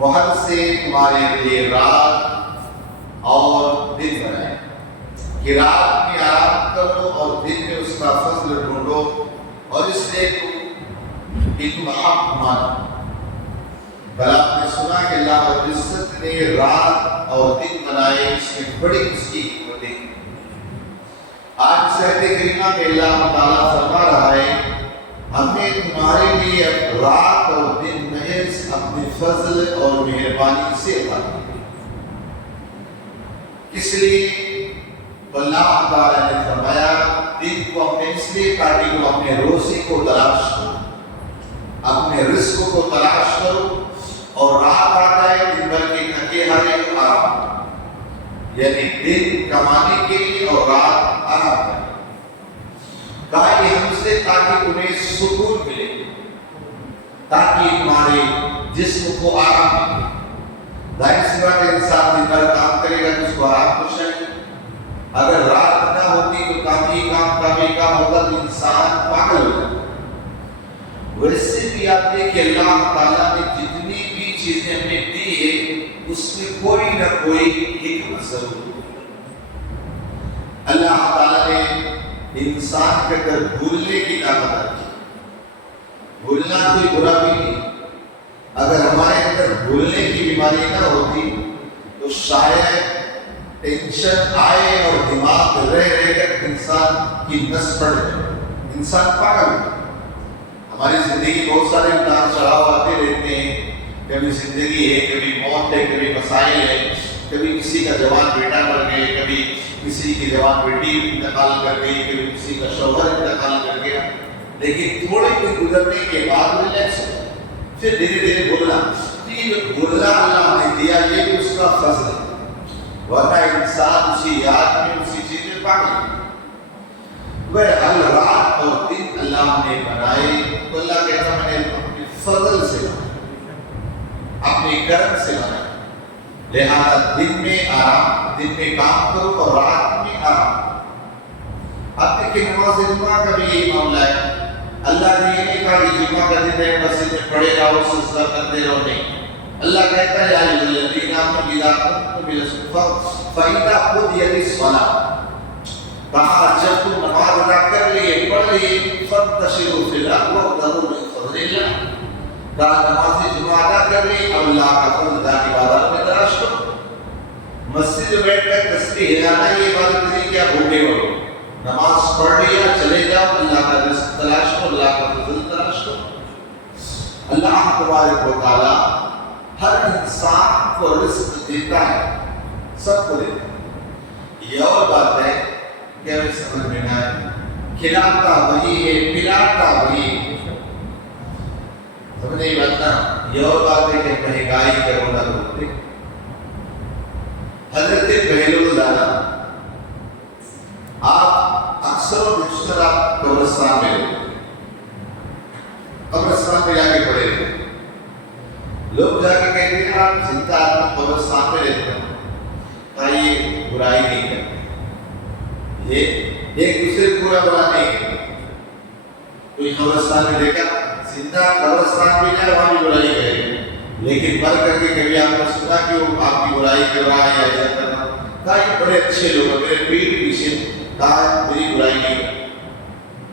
محل سے تمہارے لیے رات اور دن بنائے کہ رات میں آرام کرو اور دن میں اس کا فضل ڈھونڈو، اور اس لیے تم حق مانو۔ بل آپ نے سنا کہ اللہ رب العزت نے رات اور دن بنائے، اس میں بڑی اس کی حکمتیں۔ آج صحت کریمہ میں اللہ تعالیٰ فرما رہا ہے ہم نے تمہارے لیے رات اور دن محض اپنے فضل اور مہربانی سے عطا کیے۔ اس لیے اللہ تعالیٰ نے فرمایا دن کو ہم نے اس لیے کاٹی کو اپنے روزی کو تلاش کرو، اپنے رزق کو تلاش کرو، اور رات آتا ہے دن بھر کے تھکے ہارے آرام، یعنی دن کمانے کے لیے اور رات آرام کرنے۔ کہا کہ ہم سے تاکہ تمہیں سکون ملے، تاکہ تمہارے جسم کو آرام ملے۔ ظاہر سی بات ہے انسان دن بھر کام کرے گا تو اس کو آرام تو چاہیے۔ اگر رات نہ ہوتی تو کام ہی کام ہوگا تو انسان پاگل ہو جائے۔ ویسے بھی آپ دیکھیں اللہ تعالیٰ نے جتنی بھی چیزیں ہمیں دی ہے اس میں کوئی نہ کوئی حکمت ضرور ہے۔ اللہ تعالیٰ نے انسان کے اندر بھولنے کی طاقت رکھی۔ بھولنا کوئی برا بھی نہیں، اگر ہمارے اندر بھولنے کی بیماری نہ ہوتی تو شاید ٹینشن آئے اور دماغ رہ کر انسان کی نس پڑ جائے، انسان پاگل ہو۔ ہماری زندگی بہت سارے اتار چڑھاؤ آتے رہتے ہیں، کبھی زندگی ہے، کبھی موت ہے، کبھی مسائل ہے، کبھی کسی کا جوان بیٹا مر گئے، کبھی کسی کی جوان بیٹی انتقال کر گئی، کبھی کسی کا شوہر انتقال کر گیا، لیکن تھوڑے دن گزرنے کے بعد ریلیکس ہو، پھر دھیرے دھیرے بولنا بولنا اللہ نے دیا، یہ بھی اس کا فضل ہے، ورنہ انسان اسی یاد میں اسی چیز میں پاگل ہے۔ ہر رات اور دن اللہ نے بنائے تو اللہ کہتا میں نے اپنے فضل سے بنایا، اپنے کرم سے بنایا، لہذا دن میں آرام، دن میں کام کرو اور رات میں آرام۔ آپ دیکھیں نماز جمعہ کا بھی یہی معاملہ ہے، اللہ نے یہ نہیں کہا کہ جمعہ کا دن ہے مسجد میں پڑے رہو سجدہ کرتے رہو، نہیں۔ اللہ کہتا ہے یا ایھا الذین آمنوا اذا قمتم الى الصلاۃ فاذا قضیت الصلاۃ، کہا جب تم نماز ادا کر لیے پڑھ لیے فانتشروا فی الارض وابتغوا من فضل اللہ، کہا نماز جمعہ ادا کر لی اب اللہ کا فضل اللہ کی بارگاہ میں تلاش کرو۔ مسجد میں بیٹھ کر تسبیح ہلانا یہ عبادت نہیں کہ آپ بھوکے ہو، نماز پڑھ لیا چلے جاؤ، اللہ کا رزق تلاش کرو، اللہ کا فضل تلاش کرو۔ اللہ تبارک و تعالی ہر انسان کو رزق دیتا ہے، سب کو دیتا ہے۔ یہ اور بات ہے کہ ہمیں سمجھ میں نہ آئے، کھلاتا وہی ہے پلاتا وہی ہے، سمجھ نہیں بنتا۔ یہ اور بات ہے کہ مہنگائی کروڑا روپے۔ حضرت بہلول دانا آپ اکثر و بیشتر آپ قبرستان میں ہوتے، قبرستان میں جا کے پڑے رہتے، لوگ جا کے کہتے ہیں آپ زندہ آدمی قبرستان میں رہتے ہیں، یہ برائی نہیں کرتے، یہ ایک دوسرے کو برا بلا نہیں کرتے۔ کوئی قبرستان میں دیکھا زندہ قبرستان میں جائے وہاں بھی برائی کرے، لیکن مر کر کے کبھی آپ نے سنا کہ وہ آپ کی برائی کر رہا ہے یا ایسا کر رہا ہے؟ کہا یہ بڑے اچھے لوگ ہیں، میرے پیٹ پیچھے کہا میری برائی نہیں کرتے۔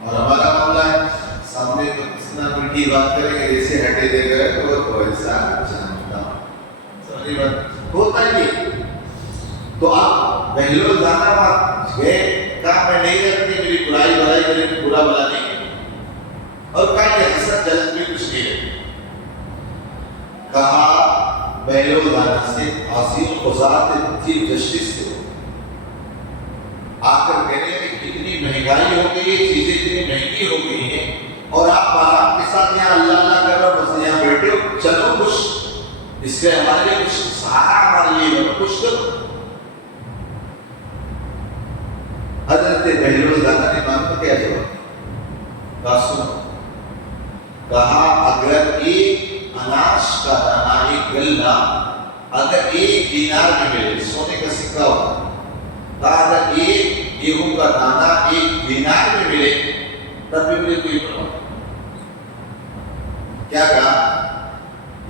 اور ہمارا معاملہ ہے سامنے تو کسی نہ میٹھی بات کریں گے، جیسے ہٹے دے گئے تو ایسا جانتا سمجھے بات ہوتا ہی ہے۔ تو آپ بہلول دانا بات گئے، کہا میں نہیں کرتی، میری برائی بھلائی میری برا بلا نہیں کرتی، اور کہا کہ حسد جلد میں کچھ نہیں ہے۔ کہا بہلول دانا سے عظیم قضات چیف جسٹس سے آ کر کہنے کہ کتنی مہنگائی ہو گئی ہے، چیزیں اتنی مہنگی ہو گئی ہیں، اور آپ آرام کے ساتھ یہاں اللہ اللہ کر رہے ہو، بس یہاں بیٹھے ہو، چلو کچھ اس سے ہمارے لیے کچھ سہارا ہمارے لیے بنو، کچھ کرو۔ حضرت بہلول دانا نے مان کو کیا جواب کہا سنو، کہا اگر ایک اناج کا دانہ، ایک غلہ اگر ایک دینار میں ملے، سونے کا سکہ ہو، کہا اگر ایک گیہوں کا دانہ ایک دینار میں ملے تب بھی مجھے کوئی پرواہ نہیں۔ کیا کہا؟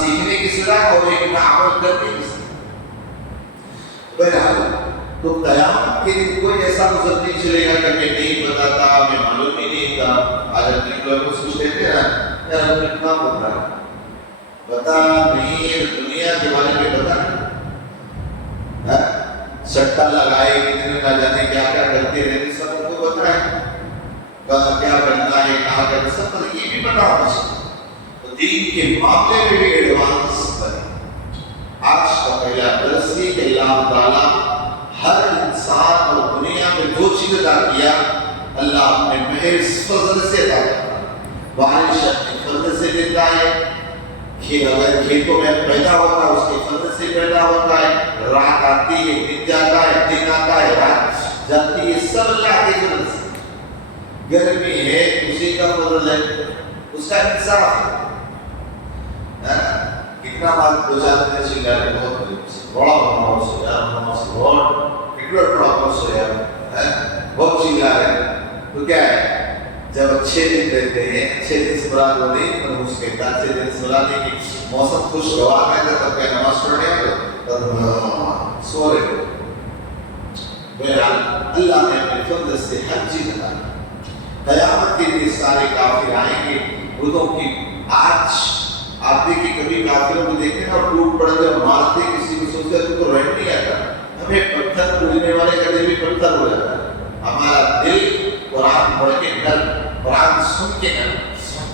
سیکھنے کی صلاح اور ایک نہ عمل کرنے کی صلاح. بہرحال تو قیامت کے دن کوئی ایسا گزر نہیں چلے گا کہ میں نہیں پتا تھا، میں معلوم ہی نہیں تھا. آج اپنے لوگوں کو سوچتے تھے نا یار ہمیں کتنا پتا نہیں، دنیا کے بارے میں پتا نہیں، سٹا لگائے کتنے نہ جانے کیا کیا کرتے رہتے، سب ان کو پتا ہے کیا کرنا ہے، کہاں کرنا، سب پر یہ بھی پتا ہونا چاہیے. تو دین کے معاملے میں بھی ایڈوانس بنے. آج کا پہلا درس یہ کہ اللہ تعالیٰ ہر انسان اور دنیا میں جو چیز عطا کیا اللہ اپنے محض فضل سے عطا کرتا ہے. بارش اپنے فضل سے دیتا ہے، اگر کھیتوں میں پیدا ہوتا ہے اس کے فضل سے پیدا ہوتا ہے، رات آتی ہے دن جاتا ہے، دن آتا ہے رات جاتی ہے، سب اللہ کے فضل سے. گرمی ہے اسی کا فضل ہے، اس کا انصاف ہے. کتنا بات دو چار دن سے گھر میں بڑا بنا سے بہت چیزیں آ رہے ہیں. تو کیا ہے جب اچھے دن رہتے ہیں، اچھے دن سے برات ہو رہی ہے اس کے اچھے دن سے بلانے کی موسم خوشگوار رہتا ہے، تب کیا نماز پڑھنے ہوتے تب سو رہے ہو. بہرحال اللہ نے اپنے فضل سے ہر چیز عطا کی. قیامت کے لیے سارے کافر آئیں گے بتوں کی. آج آپ دیکھیں کبھی کافروں کو دیکھیں اور ٹوٹ پڑتے اور مارتے کسی کو سوچتے ہیں تو رہ نہیں آتا. ہمیں پتھر پوجنے والے کا دل بھی پتھر ہو جاتا ہے. ہمارا دل قرآن پڑھ کے ڈر، قرآن سن کے ڈر،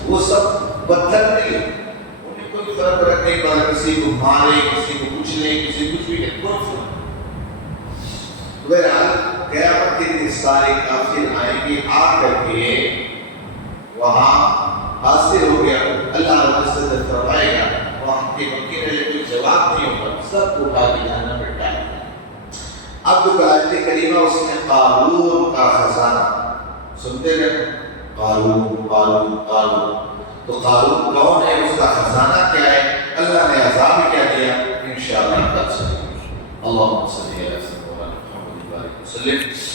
وہ سب پتھر نہیں ہے. انہیں کوئی فرق نہیں پڑا کسی کو مارے، کسی کو کچھ نہیں، کسی کچھ بھی نہیں، کوئی فرق. بہرحال قیامت کے دن سارے کافر آئیں گے، آ کر کے وہاں حاصل ہو گیا اللہ رب العزت فرمائے گا وہاں کے مکے میں کوئی جواب نہیں ہوگا، سب کو اٹھا کے جہنم میں ڈال دیا. اب جو آیت کریمہ اس میں قارون کا خزانہ سنتے رہے، قارون قارون قارون. تو قارون کون ہے، اس کا خزانہ کیا ہے، اللہ نے عذاب کیا دیا، انشاءاللہ کل سے. اللہم صلی علی سیدنا محمد وعلی آلہ وسلم.